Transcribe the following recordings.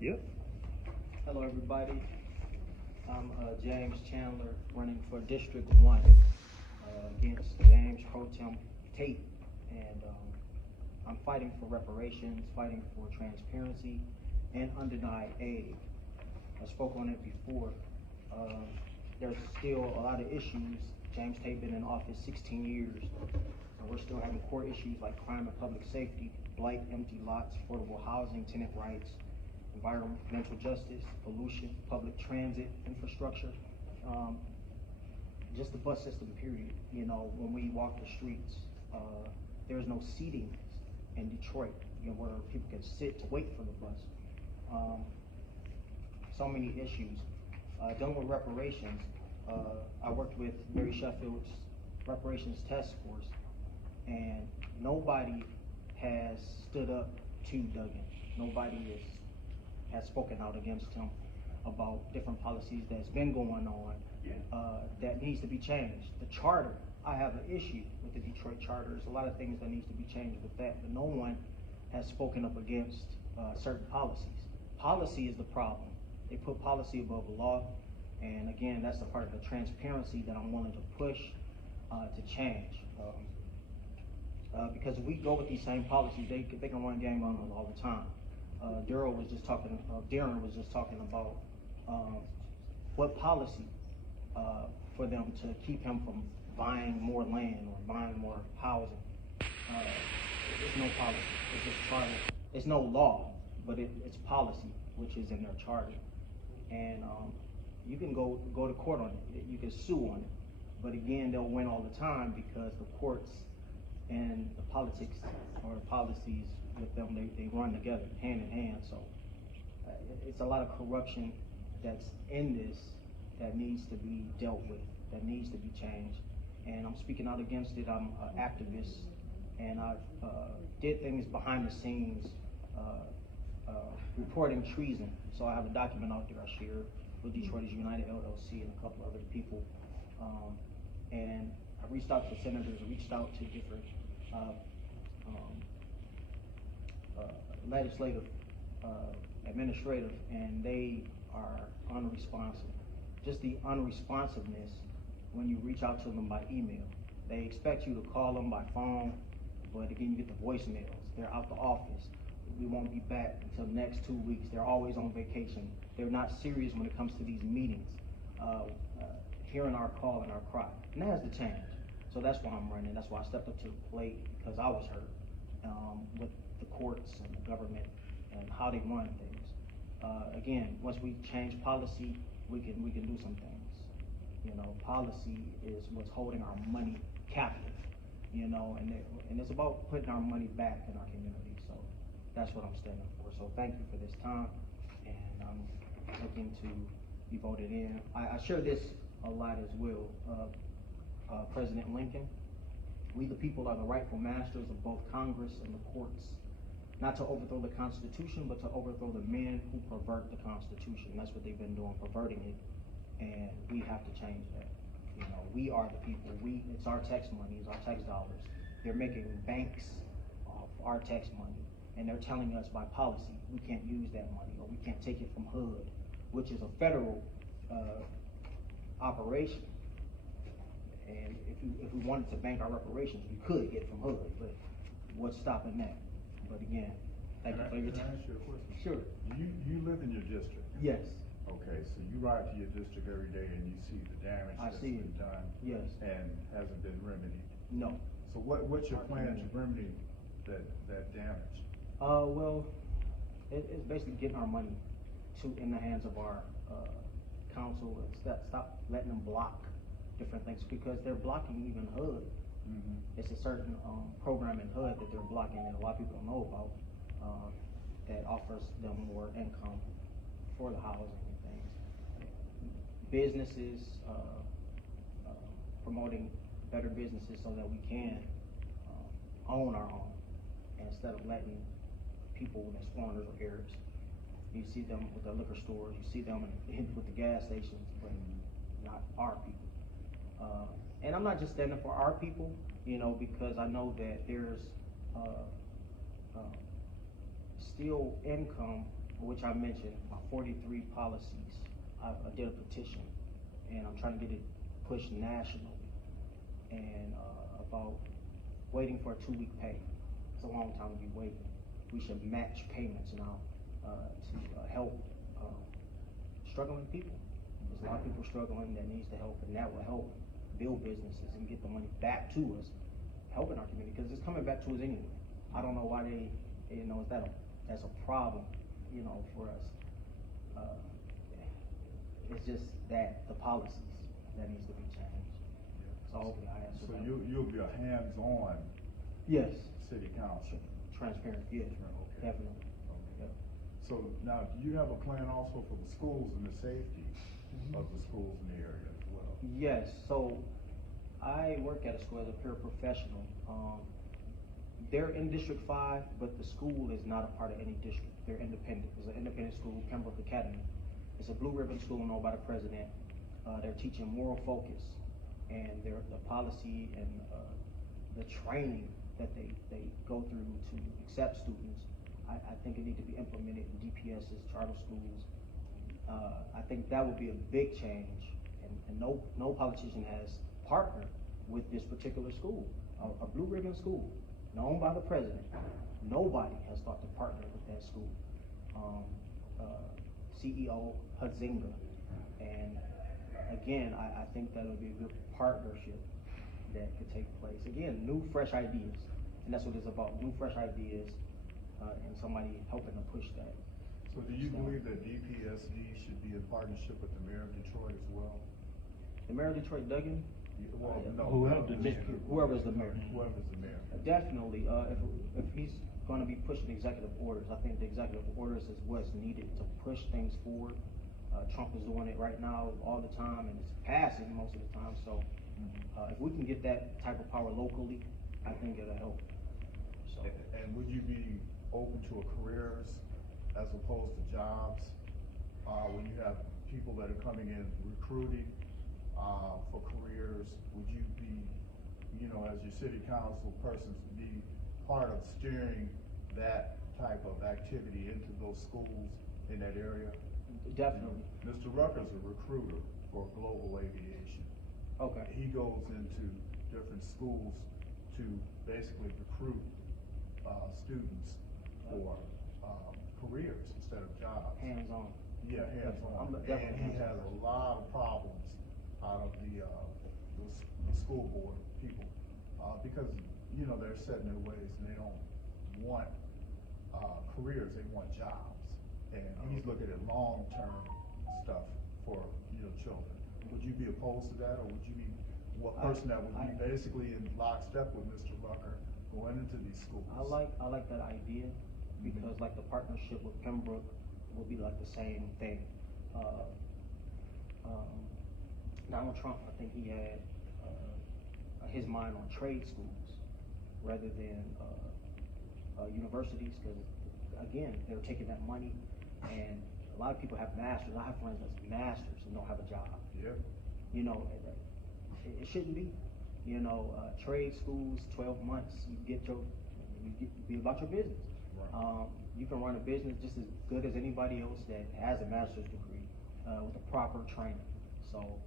Yep. Hello, everybody. I'm James Chandler, running for District 1 against James Pro Tem Tate. And I'm fighting for reparations, fighting for transparency, and undenied aid. I spoke on it before. There's still a lot of issues. James Tate been in office 16 years. And we're still having core issues like crime and public safety, blight, empty lots, affordable housing, tenant rights, environmental justice, pollution, public transit infrastructure, just the bus system, period. You know, when we walk the streets, there's no seating in Detroit, you know, where people can sit to wait for the bus. So many issues. Dealing with reparations, I worked with Mary Sheffield's reparations task force, and nobody has stood up to Duggan. Nobody has spoken out against him about different policies that's been going on that needs to be changed. The charter, I have an issue with the Detroit charter. There's a lot of things that needs to be changed with that, but no one has spoken up against certain policies. Policy is the problem. They put policy above the law, and again, that's the part of the transparency that I'm willing to push to change. Because if we go with these same policies, they can run game on them all the time. Darren was just talking about what policy for them to keep him from buying more land or buying more housing. There's no policy. It's just charter. It's no law, but it's policy, which is in their charter. And you can go to court on it. You can sue on it. But again, they'll win all the time because the courts and the politics or the policies with them, they run together, hand in hand. So it's a lot of corruption that's in this that needs to be dealt with, that needs to be changed. And I'm speaking out against it. I'm an activist, and I did things behind the scenes, reporting treason. So I have a document out there I share with Detroiters United LLC and a couple other people. And I reached out to senators, reached out to different legislative, administrative, and they are unresponsive. Just the unresponsiveness when you reach out to them by email. They expect you to call them by phone, but again, you get the voicemails. They're out the office. We won't be back until the next 2 weeks. They're always on vacation. They're not serious when it comes to these meetings, hearing our call and our cry. And that has to change. So that's why I'm running. That's why I stepped up to the plate, because I was hurt with the courts and the government and how they run things. Again, once we change policy, we can do some things. You know, policy is what's holding our money captive. You know, and it's about putting our money back in our community. So that's what I'm standing for. So thank you for this time, and I'm looking to be voted in. I share this a lot as well. President Lincoln, we the people are the rightful masters of both Congress and the courts, not to overthrow the Constitution, but to overthrow the men who pervert the Constitution. That's what they've been doing, perverting it, and we have to change that. You know, we are the people. It's our tax money, it's our tax dollars. They're making banks off our tax money, and they're telling us by policy we can't use that money, or we can't take it from HUD, which is a federal operation. And if we wanted to bank our reparations, we could get from HUD, but what's stopping that? But again, thank you for your time. Can I ask you a question? Sure. You live in your district? Yes. Okay, so you ride to your district every day and you see the damage that's been done? Yes. And hasn't been remedied? No. So what's your plan to remedy that damage? Well, it's basically getting our money in the hands of our council, and stop letting them block different things, because they're blocking even HUD. It's a certain program in HUD that they're blocking that a lot of people don't know about, that offers them more income for the housing and things. Businesses, promoting better businesses so that we can own our own, instead of letting people that's foreigners or Arabs. You see them with the liquor stores, you see them with the gas stations, but not our people. And I'm not just standing for our people, you know, because I know that there's still income which I mentioned, my 43 policies. I did a petition, and I'm trying to get it pushed nationally. And about waiting for a 2-week pay. It's a long time to be waiting. We should match payments now to help struggling people. There's a lot of people struggling that needs the help, and that will help build businesses and get the money back to us, helping our community, because it's coming back to us anyway. I don't know why they, that's a problem, for us. It's just that the policies that needs to be changed. So hopefully I answered that. So you'll be a hands-on Yes. city council? Transparent, yes, Okay. definitely. Okay. Yep. So now, do you have a plan also for the schools and the safety of the schools in the area as well? Yes, so I work at a school as a paraprofessional. They're in District 5, but the school is not a part of any district. They're independent. It's an independent school, Pembroke Academy. It's a blue ribbon school known by the president. They're teaching moral focus, and the policy and the training that they go through to accept students. I think it needs to be implemented in DPS's, charter schools. I think that would be a big change, and no politician has partnered with this particular school, a blue ribbon school, known by the president. Nobody has thought to partner with that school. CEO Hudzinga, and again, I think that would be a good partnership that could take place. Again, new, fresh ideas, and that's what it's about, new, fresh ideas, and somebody helping to push that. So do you believe that DPSD should be in partnership with the mayor of Detroit as well? The mayor of Detroit, Duggan? Well, no. Whoever's the mayor. Whoever's the mayor. Definitely, if he's gonna be pushing executive orders, I think the executive orders is what's needed to push things forward. Trump is doing it right now all the time, and it's passing most of the time, so if we can get that type of power locally, I think it'll help. So. And would you be open to a careers as opposed to jobs? When you have people that are coming in recruiting for careers, would you be, as your city council person, be part of steering that type of activity into those schools in that area? Definitely. Mr. Rucker's a recruiter for Global Aviation. Okay. He goes into different schools to basically recruit students for careers instead of jobs. Hands-on. Yeah, hands-on. And Definitely he has a lot of problems out of the school board people, because, they're set in their ways and they don't want careers, they want jobs. And he's looking at long-term stuff for, children. Would you be opposed to that, or would you be one person that would be basically in lockstep with Mr. Rucker going into these schools? I like that idea, because like the partnership with Pembroke will be like the same thing. Donald Trump, I think he had his mind on trade schools rather than universities, because again, they're taking that money, and a lot of people have masters. I have friends that's masters and don't have a job. Yeah. It shouldn't be. Trade schools, 12 months, be about your business. Right. You can run a business just as good as anybody else that has a master's degree with the proper training. So,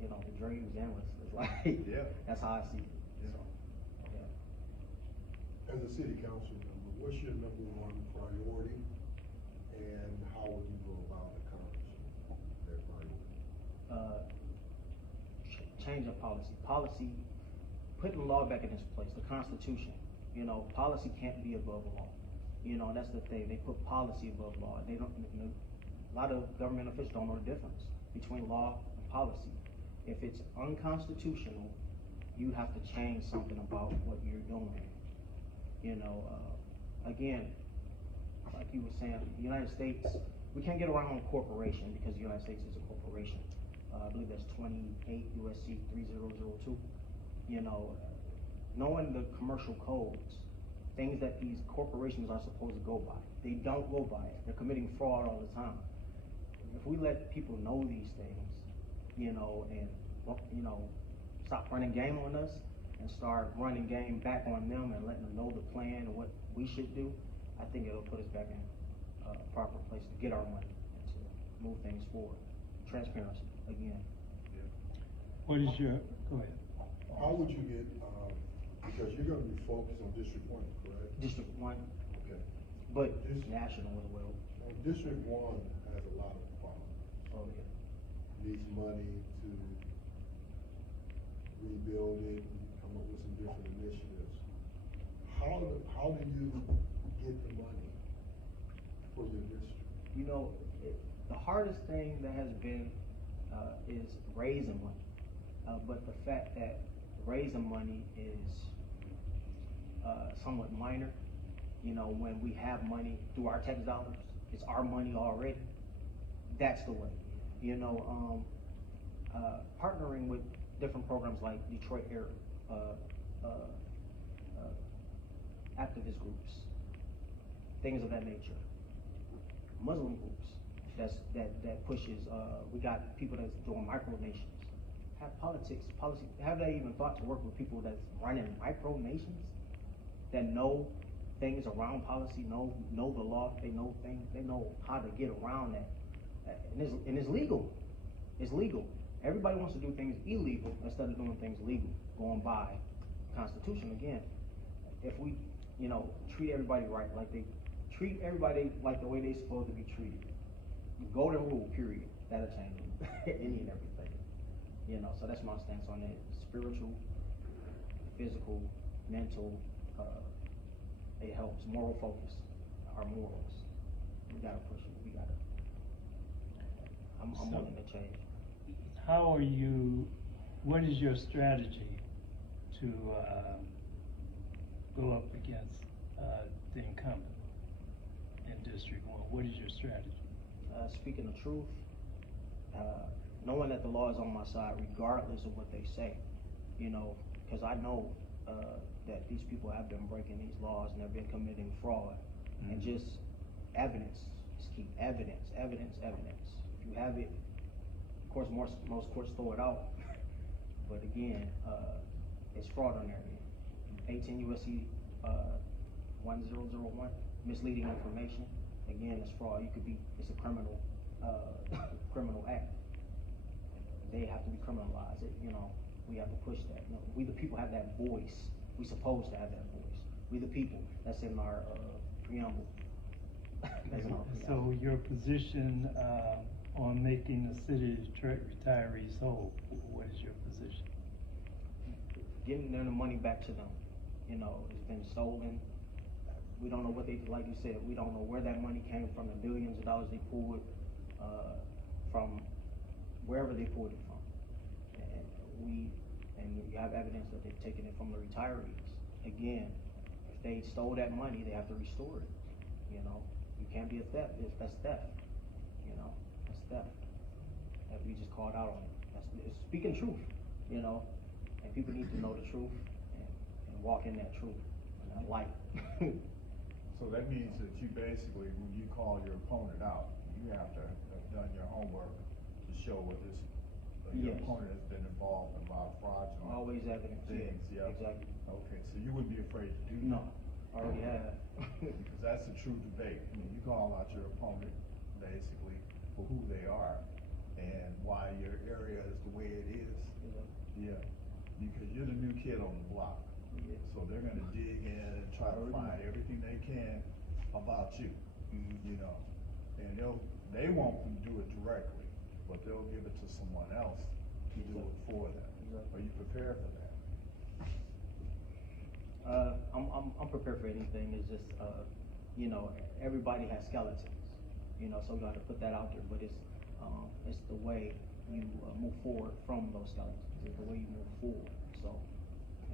the dream is endless. It's like, yeah. That's how I see it. Yeah. So, yeah. As a city council member, what's your number one priority, and how would you go about accomplishing that priority? Change of policy, putting law back in its place, the Constitution. Policy can't be above law. That's the thing. They put policy above law. They don't. A lot of government officials don't know the difference between law and policy. If it's unconstitutional, you have to change something about what you're doing. Again, like you were saying, the United States, we can't get around corporation because the United States is a corporation. I believe that's 28 USC 3002. Knowing the commercial codes, things that these corporations are supposed to go by, they don't go by it. They're committing fraud all the time. If we let people know these things, and stop running game on us and start running game back on them and letting them know the plan and what we should do, I think it'll put us back in a proper place to get our money and to move things forward. Transparency, again. What is your, go ahead. How would you get, because you're gonna be focused on District 1, correct? District 1, Okay. but Dis- national as well. Now, District 1 has a lot of problems. Oh, yeah. Needs money to rebuild it, and come up with some different initiatives. How do you get the money for your district? You know, the hardest thing that has been is raising money. But the fact that raising money is somewhat minor, you know, when we have money through our tax dollars, it's our money already. That's the way. You know, partnering with different programs like Detroit Area activist groups, things of that nature. Muslim groups that pushes. We got people that's doing micronations. Have policy. Have they even thought to work with people that's running micronations that know things around policy, know the law, they know things, they know how to get around that, and it's legal. It's legal. Everybody wants to do things illegal instead of doing things legal, going by Constitution again. If we, you know, treat everybody right, like they treat everybody like the way they're supposed to be treated. Golden rule, period. That'll change any and everything. You know, so that's my stance on it. Spiritual, physical, mental, it helps. Moral focus, our morals. We gotta push it. We gotta. I'm So- willing to change. How are you, what is your strategy to go up against the incumbent in District 1? What is your strategy? Speaking the truth, knowing that the law is on my side regardless of what they say, you know, because I know that these people have been breaking these laws and they've been committing fraud, and just evidence is key. Evidence. If you have it, of course, most courts throw it out, but again, it's fraud on there. 18 U.S.C. 1001, misleading information. Again, it's fraud. It's a criminal act. They have to be criminalized. You know, we have to push that. You know, we the people have that voice. We supposed to have that voice. We the people. That's in our preamble. That's in our preamble. So your position on making the city of Detroit retirees whole, what is your position? Getting them the money back to them. You know, it's been stolen. We don't know what like you said, we don't know where that money came from, the billions of dollars they pulled from wherever they pulled it from. And you have evidence that they've taken it from the retirees. Again, if they stole that money, they have to restore it. You know, you can't be a theft. That's theft. You know, that's theft. That we just called out on it. It's speaking truth. You know, and people need to know the truth and walk in that truth and that light. So that means that you basically, when you call your opponent out, you have to have done your homework to show what your Yes. opponent has been involved about fraudulent. Always evidence. Things, yeah. Exactly. Okay, so you wouldn't be afraid to do that? No, I already have. Because that's a true debate. I mean, you call out your opponent basically for who they are and why your area is the way it is. Yeah, because you're the new kid on the block. Yeah. So they're gonna dig in and try to find everything they can about you, you know. And they won't do it directly, but they'll give it to someone else to do it for them. Exactly. Are you prepared for that? I'm prepared for anything. It's just, you know, everybody has skeletons, you know, so you got to put that out there. But it's the way you move forward from those skeletons. It's the way you move forward. So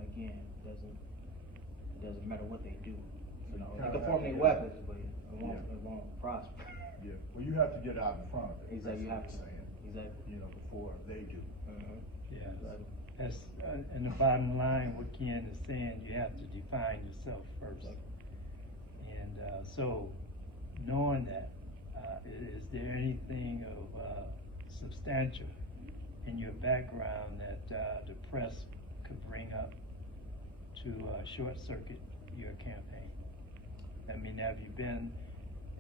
again, it doesn't matter what they do. You know, they can form their weapons, but it won't prosper. Yeah, well, you have to get out in front of it. Exactly, you That's have to. what I'm saying. Exactly. You know, before they do. Yeah, Exactly. that's, and the bottom line, what Ken is saying, you have to define yourself first. And so, knowing that, is there anything of substantial in your background that the press could bring up to short circuit your campaign? I mean, have you been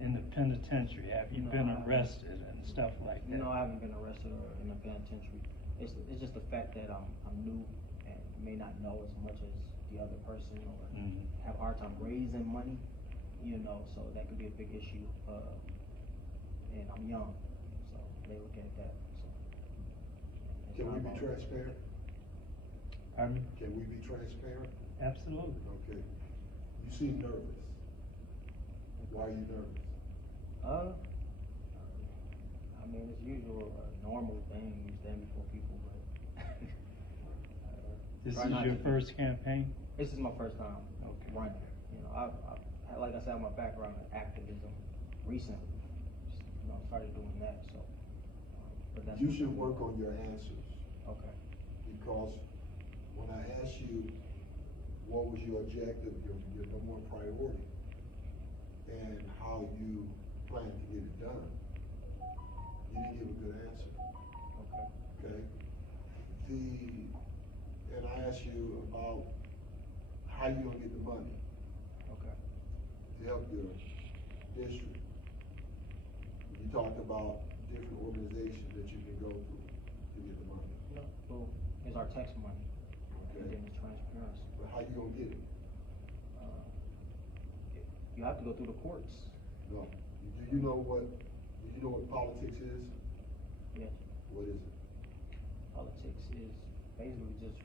in the penitentiary? Have you No, been I haven't. arrested and stuff like that? No, I haven't been arrested or in a penitentiary. It's just the fact that I'm new and may not know as much as the other person or Mhm. have a hard time raising money, you know, so that could be a big issue. And I'm young, so they look at that, so. it's Can we not be about- transparent? Pardon me? Can we be transparent? Absolutely. Okay. You seem nervous. Why are you nervous? I mean, it's usual, normal thing, you stand before people, but. This try is not your to- first campaign? This is my first time Okay. running, you know, like I said, I have my background in activism recently, you know, started doing that, so. But that's. You should work on your answers, Okay, because when I asked you, what was your objective, your number one priority, and how you plan to get it done, you didn't give a good answer, okay, okay? And I asked you about how you gonna get the money okay, to help your district. You talked about different organizations that you can go through to get the money, no, well, it's our tax money, and okay? then it's transparency. But how you gonna get it? You have to go through the courts, No. Do you know what politics is? yes. What is it? Politics is basically just,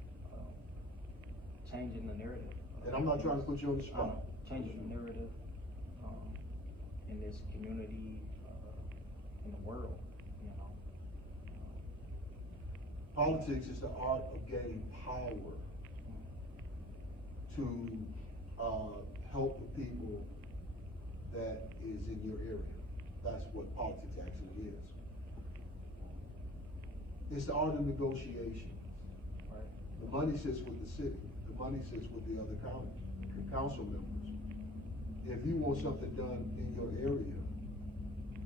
changing the narrative. And I'm not trying to put you on the I spot. know, changing the narrative, in this community, in the world, you know. Politics is the art of gaining power to, help the people that is in your area. That's what politics actually is. It's the art of negotiation. Right. The money sits with the city, the money sits with the other counties, the council members. If you want something done in your area,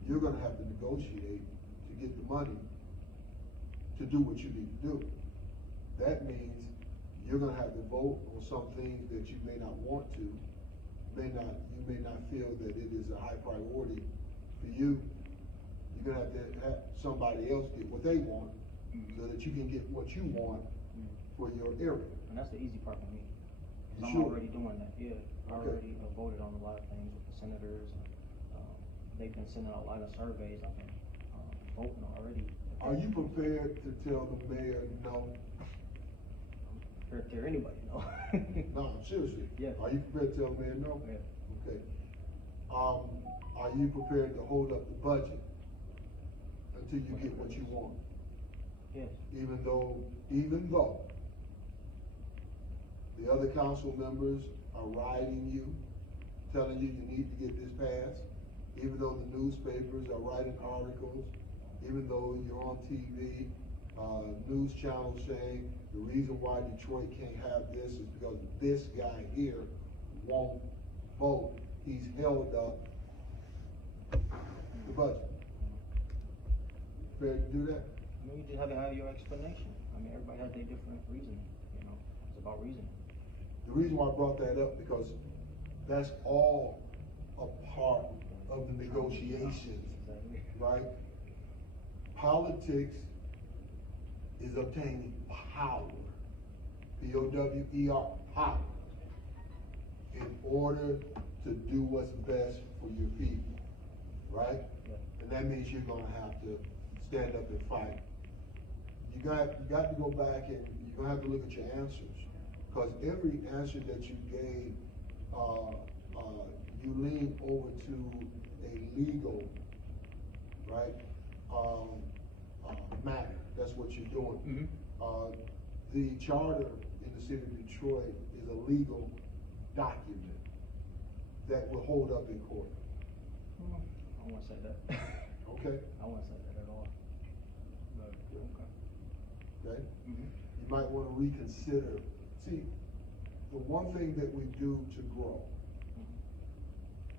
you're gonna have to negotiate to get the money to do what you need to do. That means you're gonna have to vote on some things that you may not want to, you may not feel that it is a high priority for you. You're gonna have to have somebody else get what they want, so that you can get what you want for your area. And that's the easy part for me. 'Cause You I'm sure? already doing that, yeah. I Okay. already voted on a lot of things with the senators, and, they've been sending out a lot of surveys, I've been, voting already. Are you prepared to tell the mayor no? For anybody, no. No, seriously. Yeah. Are you prepared to tell the mayor no? Yeah. Okay. Are you prepared to hold up the budget until you get what you want? Yes, Even though the other council members are riding you, telling you you need to get this passed, even though the newspapers are writing articles, even though you're on TV, news channels saying the reason why Detroit can't have this is because this guy here won't vote. He's held up the budget. Fair to do that? I mean, you just have to have your explanation. I mean, everybody has their different reasoning, you know, it's about reasoning. The reason why I brought that up, because that's all a part of the negotiations, Exactly. right? Politics is obtaining power, P-O-W-E-R, power, in order to do what's best for your people, right? Yeah. And that means you're gonna have to stand up and fight. You got to go back and you're gonna have to look at your answers. Because every answer that you gave, you lean over to a legal, right, matter. That's what you're doing. The charter in the city of Detroit is a legal document that will hold up in court. I don't wanna say that. Okay? I won't say that at all. But, okay. Okay? Mhm. You might wanna reconsider. See, the one thing that we do to grow,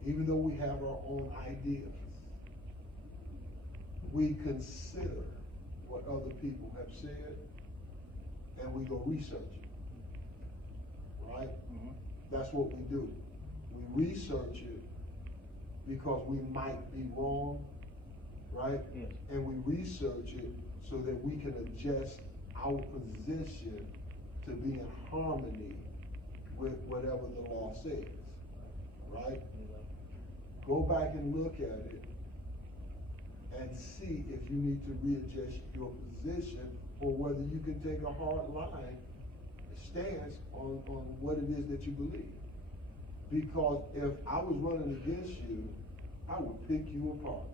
even though we have our own ideas, we consider what other people have said, and we go research it. Right? Mhm. That's what we do. we research it because we might be wrong, right? Yes. And we research it so that we can adjust our position to be in harmony with whatever the law says, right? Go back and look at it and see if you need to readjust your position or whether you can take a hard line stance on what it is that you believe. Because if I was running against you, I would pick you apart,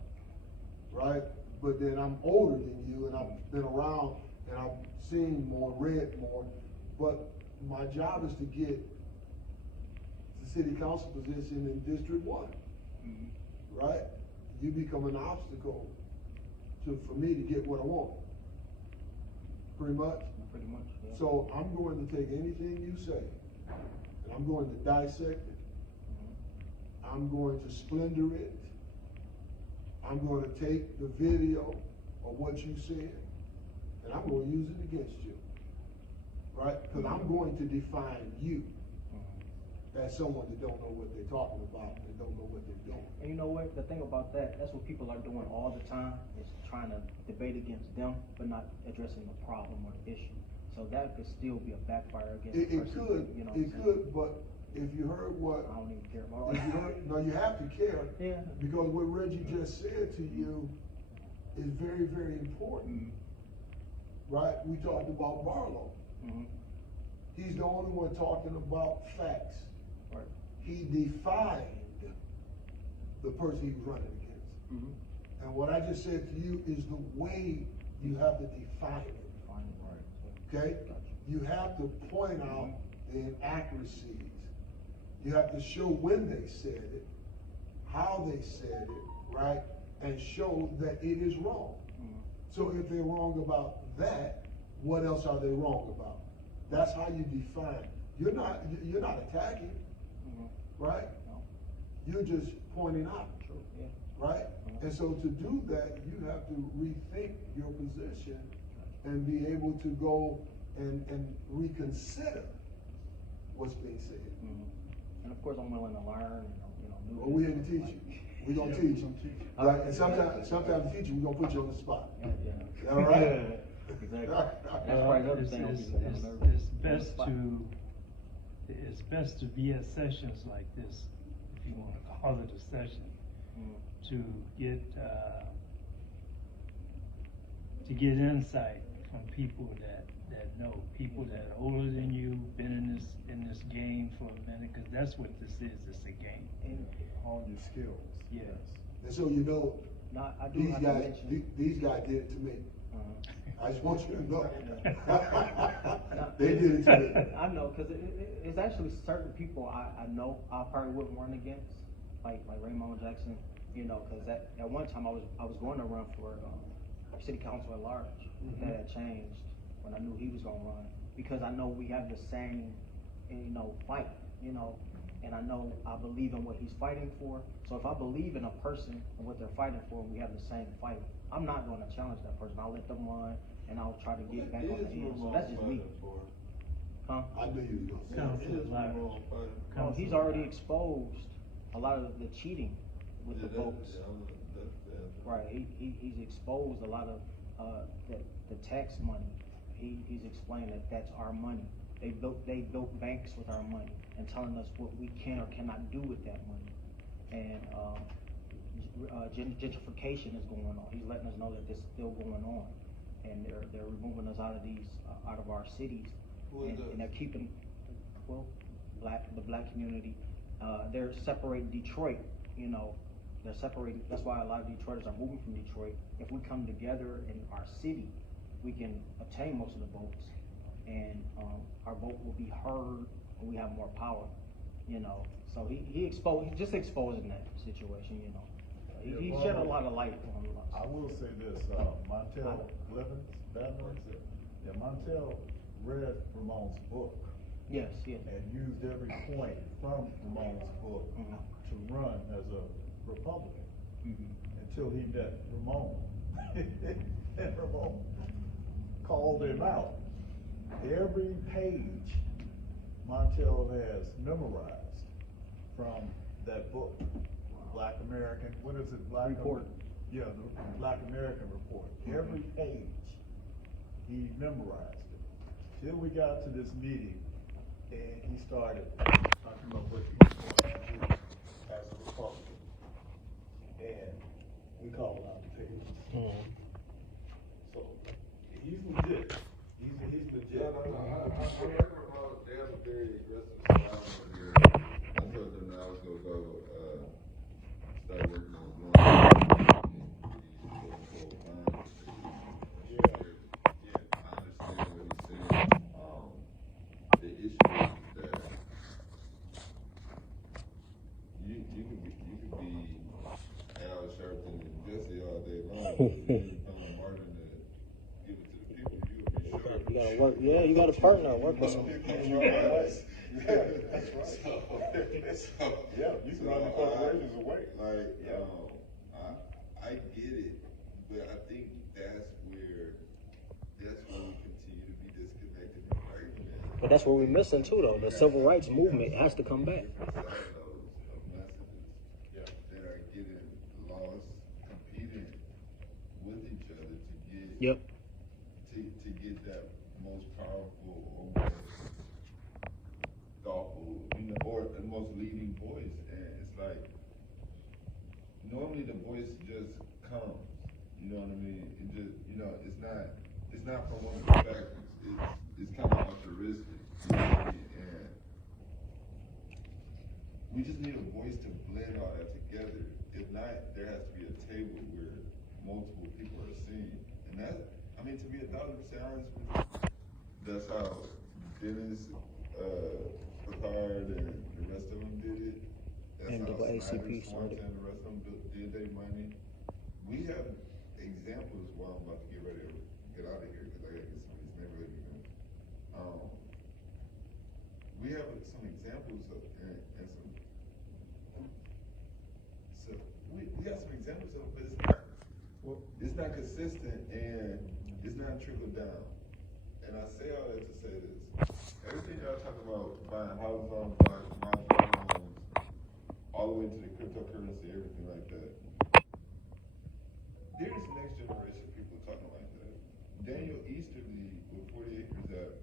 right? But then I'm older than you and I've been around and I've seen more, read more, but my job is to get the city council position in District 1, right? You become an obstacle for me to get what I want, pretty much. Pretty much, yeah. So I'm going to take anything you say, and I'm going to dissect it. I'm going to splendor it. I'm going to take the video of what you said, and I'm going to use it against you, right? Because I'm going to define you as someone that don't know what they're talking about and don't know what they're doing. And you know what, the thing about that's what people are doing all the time, is trying to debate against them, but not addressing the problem or the issue. So that could still be a backfire against the It person. could, you know it what I'm could, saying? but if you heard what, I don't even care about if you heard, no, you have to care. Yeah. Because what Reggie just said to you is very, very important, right? We talked about Barlow. Mhm. He's the only one talking about facts. Right. He defined the person he was running against. Mhm. And what I just said to you is the way you have to define it, Fine, right. okay? Gotcha. You have to point out the inaccuracies. You have to show when they said it, how they said it, right? And show that it is wrong. Mhm. So if they're wrong about that, what else are they wrong about? That's how you define. You're not attacking, Mhm. right? No. You're just pointing out, True, yeah. right? And so to do that, you have to rethink your position and be able to go and reconsider what's being said. Mhm. And of course, I'm willing to learn, new. Well, we here to teach you. We gonna teach you, right? And sometimes to teach you, we gonna put you on the spot. Yeah. All right? Exactly. That's Well, probably another it's- thing. it's- people it's- don't know. it's On the best spot. It's best to be at sessions like this, if you wanna call it a session, Mhm. to get insight from people that know, people that are older than you, been in this game for a minute, cause that's what this is, it's a game. And, Hone your skills. Yes. And so you know, no, I do these have to guys, mention. these guys did it to me. Uh-huh. I just want you to know. No, They did it to me. I know, cause it's actually certain people I know I probably wouldn't run against, like Raymond Jackson, cause at one time I was going to run for, city council at large. Mhm. That had changed when I knew he was gonna run, because I know we have the same, fight, and I know I believe in what he's fighting for. So if I believe in a person and what they're fighting for, and we have the same fight, I'm not gonna challenge that person. I'll let them run, and I'll try to get back on the end. So that's just me. Huh? I knew you were gonna say Council that. No, he's already exposed a lot of the cheating with the votes. Right, he's exposed a lot of, the tax money. He's explained that that's our money. They built banks with our money and telling us what we can or cannot do with that money. And, gentrification is going on. He's letting us know that this is still going on. And they're removing us out of our cities. And they're keeping, the black community, they're separating Detroit, they're separating, that's why a lot of Detroiters are moving from Detroit. If we come together in our city, we can obtain most of the votes, and our vote will be heard, and we have more power, So he's just exposing that situation, He Yeah, shed a well, lot of light on us. I will say this, Montel Montel read Ramon's book Yes. and used every point from Ramon's book Mhm. to run as a Republican Mhm. until he met Ramon. And Ramon called him out. Every page Montel has memorized from that book, Black American, what is it, Black? Report. Yeah, the Black American Report. Every page, he memorized it. Till we got to this meeting, and he started talking about what he was going to do as a Republican. And we called out the pages. So, he's legit. He's legit. I heard about they have a very aggressive style over here. I told them that I was gonna go start working on one. Yeah, I understand what he's saying. The issue is that you could be Al Sharpton and Jesse all day long. Martin to give it to the people. You would be sure. You gotta work, yeah, you gotta partner, work with some. Yeah, that's right. Yeah, you can run the corporations away. Like, I get it, but I think that's where we continue to be disconnected from argument. But that's what we're missing too, though. The civil rights movement has to come back. Silos of messages that are getting lost, competing with each other to get Yep. to get that most powerful or most thoughtful, or the most leading voice. And it's like, normally the voice just comes, you know what I mean? It just, it's not from one of the factors. It's kind of altruistic, you know what I mean? And we just need a voice to blend all that together. If not, there has to be a table where multiple people are seen. And that, to be 1,000% honest with you, that's how Dennis, Picard, and the rest of them did it. That's how NAACP Snyder, started. Swanson, and the rest of them did their money. We have examples while I'm about to get ready to get out of here because I gotta get some of these neighborhood events. We have some examples of, and some, so we got some examples of, but it's not consistent and it's not trickled down. And I say all that to say this. Everything y'all talk about buying houses on blocks, modular homes, all the way to the cryptocurrency, everything like that. There's next generation people talking like that. Daniel Easterly with 40 Acres App,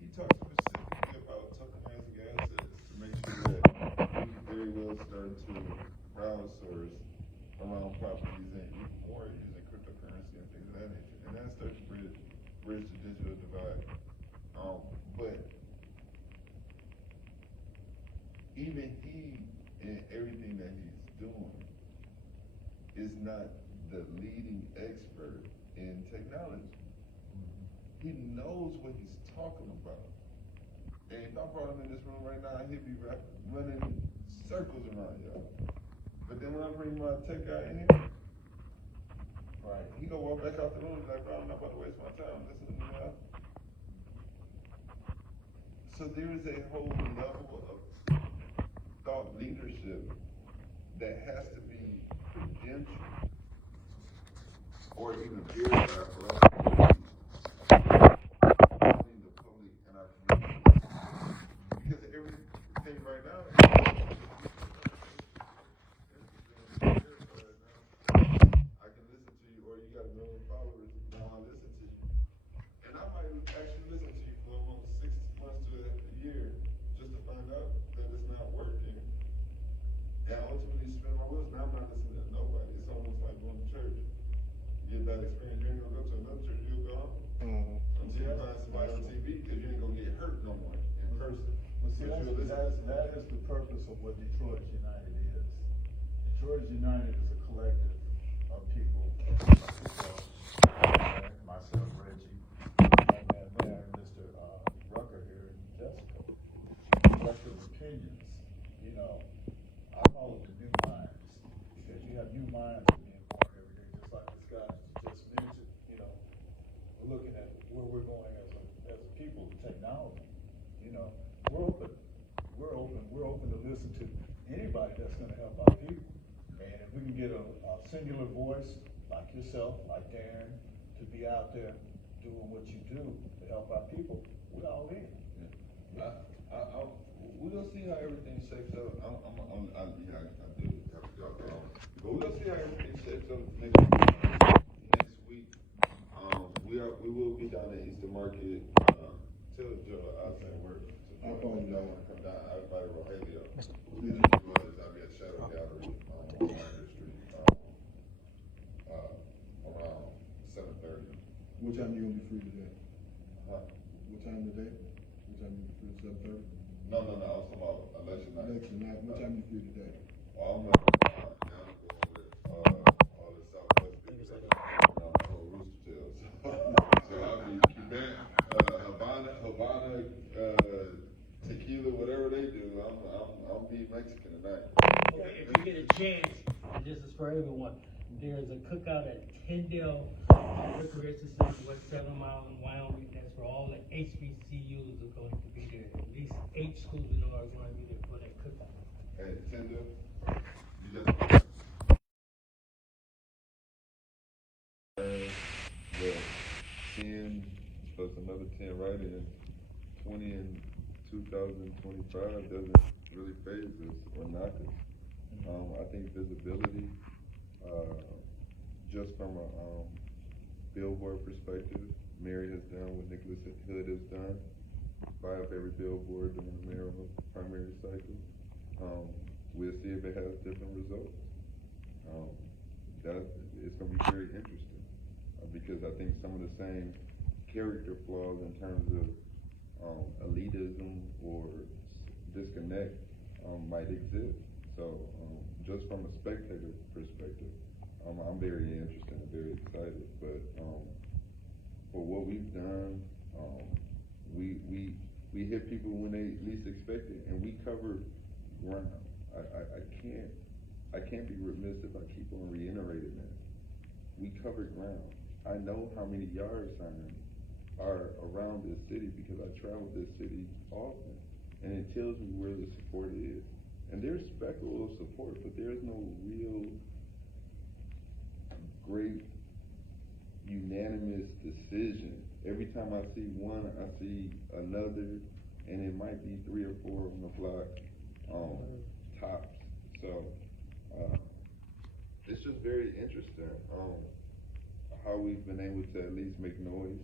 he talks specifically about tokenizing assets to make sure that we can very well start to crowdsource around properties and even more using cryptocurrency and things of that nature. And that starts to bridge the digital divide. But even he and everything that he's doing is not the leading expert in technology. He knows what he's talking about. And if I brought him in this room right now, he'd be running circles around y'all. But then when I bring my tech guy in here, right, he gonna walk back out the room and be like, bro, I'm not about to waste my time listening to y'all. So there is a whole level of thought leadership that has to be credentialed or even verified for us between the public and our community. Because everything right now is I can listen to you, or you got 1 million followers, now I listen to you. And I might actually listen to you for almost 6 months to a year just to find out that it's not working. And ultimately spin my wheels. Now I'm not listening to nobody. It's almost like going to church. You get that experience, you ain't gonna go to another church, you'll go home. Until you find somebody on TV, because you ain't gonna get hurt no more in person. Well, see, that is the purpose of what Detroit United is. Detroit United is a collective of people, myself, Reggie, and then Mr. Rucker here, and Jessica. Collective opinions. I call it the new minds, because you have new minds being born every day, just like this guy just mentioned. We're looking at where we're going as a people, technology. We're open to listen to anybody that's going to help our people. And if we can get a singular voice like yourself, like Darren, to be out there doing what you do to help our people, we're all in. we gonna see how everything shakes out. Yeah, I do have to drop it off. But we gonna see how everything shakes out next week. We will be down at Eastern Market, till Joe, I'll say word. I'll call you. Y'all wanna come down, I invited Rogelio. I'll be at Shadow Gallery, on Market Street, around 7:30. What time you gonna be free today? Huh? What time today? What time you free, 7:30? No, I was talking about election night. Election night, what time you free today? I'm not down with all the Southwest people around the whole Rooster Tail. So I'll be Cuban, Havana, tequila, whatever they do. I'm be Mexican tonight. Okay, if you get a chance, and this is for everyone, there's a cookout at Tyndale Recreation Center, West 7 Mile in Wyoming. That's for all the HBCUs are going to be there. At least 8 schools in are going to be there for that cookout. Hey, Tinder, you just the 10 plus another 10 write-in, 20 in 2025 doesn't really phase us or knock us. I think visibility, just from a billboard perspective, Mary has done what Nicholas Hood has done. Buy up every billboard during the mayoral primary cycle. We'll see if it has different results. It's going to be very interesting because I think some of the same character flaws in terms of elitism or disconnect might exist. So just from a spectator perspective, I'm very interested and very excited. But for what we've done, we hit people when they least expect it, and we cover ground. I can't be remiss if I keep on reiterating that. We covered ground. I know how many yard signs are around this city because I travel this city often, and it tells me where the support is. And there's speckle of support, but there's no real great unanimous decision. Every time I see one, I see another, and it might be 3 or 4 on the block, tops. So it's just very interesting how we've been able to at least make noise,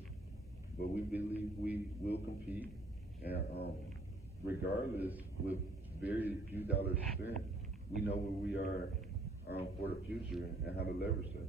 but we believe we will compete, and regardless, with very few dollars spent, we know where we are for the future and how to leverage that.